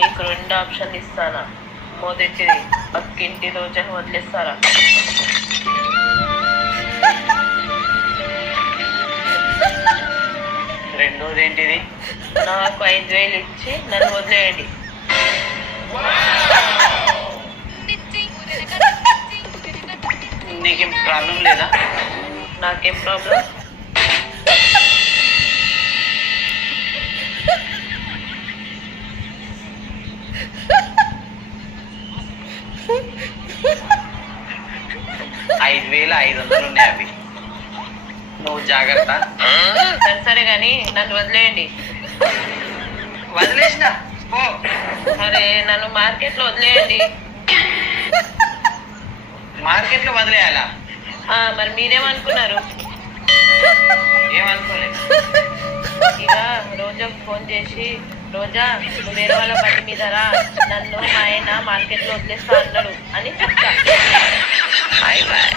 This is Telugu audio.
మీకు రెండు ఆప్షన్లు ఇస్తానా. మొదటిది, పక్కింటి రోజును వదిలేస్తారా? రెండోది ఏంటిది? నాకు 5,000 ఇచ్చి నన్ను వదిలేయండి. నీకేం ప్రాబ్లం లేదా? నాకేం ప్రాబ్లం? $5,500 ఉన్నాయి అవి. నువ్వు జాగ్రత్త. సరే కానీ నన్ను వదిలేయండి. వదిలేసిన పో. అరే నన్ను మార్కెట్లో వదిలేయండి. మార్కెట్లో వదిలేయాలా? మరి మీరేమనుకున్నారు? ఏమనుకోలేదు. ఇక రోజాకు ఫోన్ చేసి, రోజా నువ్వు వేరే వాళ్ళ బండి మీద రా, నన్ను మా ఆయన మార్కెట్లో వదిలేస్తా అన్నాడు అని చెప్తా. Bye bye.